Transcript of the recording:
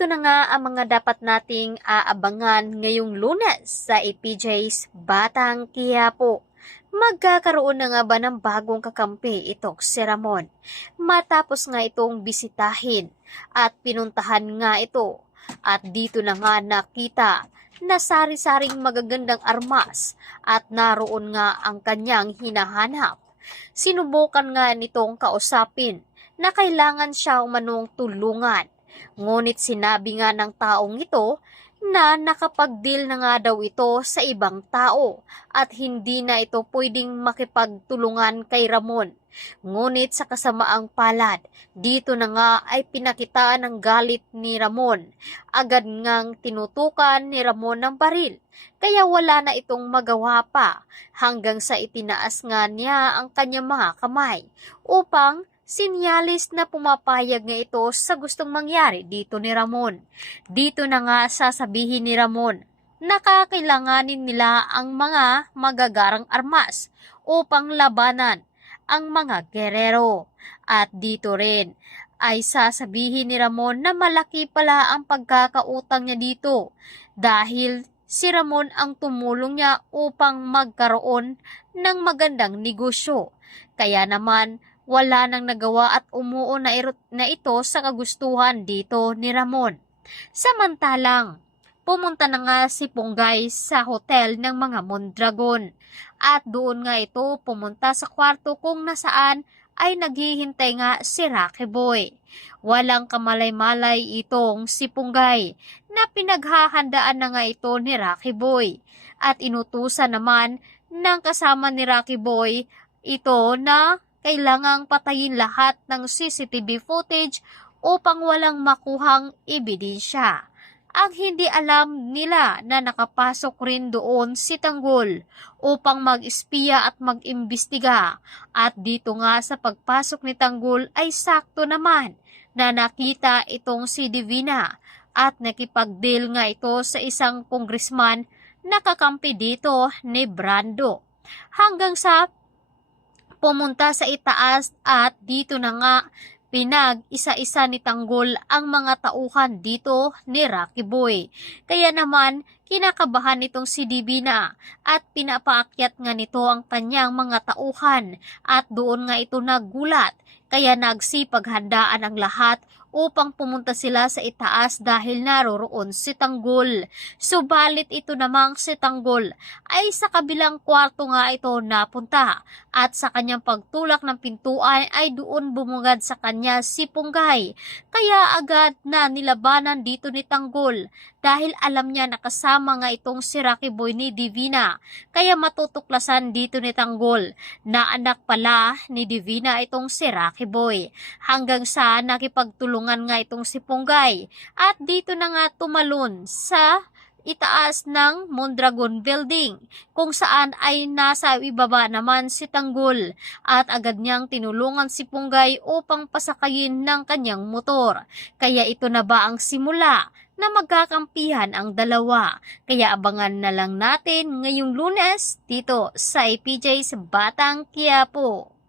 Ito na nga ang mga dapat nating aabangan ngayong Lunes sa APJ's Batang Quiapo. Magkakaroon na nga ba ng bagong kakampi itong si Ramon? Matapos nga itong bisitahin at pinuntahan nga ito. At dito na nga nakita na sari-saring magagandang armas at naroon nga ang kanyang hinahanap. Sinubukan nga nitong kausapin na kailangan siya umanong tulungan. Ngunit sinabi nga ng taong ito na nakapag-deal na nga daw ito sa ibang tao at hindi na ito pwedeng makipagtulungan kay Ramon. Ngunit sa kasamaang palad, dito na nga ay pinakitaan ng galit ni Ramon. Agad ngang tinutukan ni Ramon ng baril, kaya wala na itong magawa pa hanggang sa itinaas nga niya ang kanyang mga kamay upang sinyalis na pumapayag nga ito sa gustong mangyari dito ni Ramon. Dito na nga sasabihin ni Ramon na kakailanganin nila ang mga magagarang armas upang labanan ang mga gerero. At dito rin ay sasabihin ni Ramon na malaki pala ang pagkakautang niya dito dahil si Ramon ang tumulong niya upang magkaroon ng magandang negosyo. Kaya naman wala nang nagawa at umuo na ito sa kagustuhan dito ni Ramon. Samantalang, pumunta na nga si Punggay sa hotel ng mga Mondragon at doon nga ito pumunta sa kwarto kung nasaan ay naghihintay nga si Rocky Boy. Walang kamalay-malay itong si Punggay na pinaghahandaan na nga ito ni Rocky Boy at inutusan naman ng kasama ni Rocky Boy ito na kailangang patayin lahat ng CCTV footage upang walang makuhang ebidensya. Ang hindi alam nila na nakapasok rin doon si Tanggol upang mag-espiya at mag-imbestiga. At dito nga sa pagpasok ni Tanggol ay sakto naman na nakita itong si Divina at nakipag-deal nga ito sa isang congressman na kakampi dito ni Brando. Hanggang sa pumunta sa itaas at dito na nga pinag-isa-isa ni Tanggol ang mga tauhan dito ni Rocky Boy. Kaya naman kinakabahan nitong si Divina at pinapaakyat nga nito ang kanyang mga tauhan at doon nga ito naggulat. Kaya nagsipaghandaan ang lahat upang pumunta sila sa itaas dahil naroroon si Tanggol. Subalit ito namang si Tanggol ay sa kabilang kwarto nga ito napunta at sa kanyang pagtulak ng pintuan ay doon bumungad sa kanya si Punggay. Kaya agad na nilabanan dito ni Tanggol dahil alam niya nakasama nga itong si Rocky Boy ni Divina. Kaya matutuklasan dito ni Tanggol na anak pala ni Divina itong si Rocky Boy. Hanggang sa nakipagtulungan nga itong si Punggay at dito na nga tumalon sa itaas ng Mondragon Building kung saan ay nasa ibaba naman si Tanggol at agad niyang tinulungan si Punggay upang pasakayin ng kanyang motor. Kaya ito na ba ang simula na magkakampihan ang dalawa? Kaya abangan na lang natin ngayong Lunes dito sa APJ's Batang Quiapo.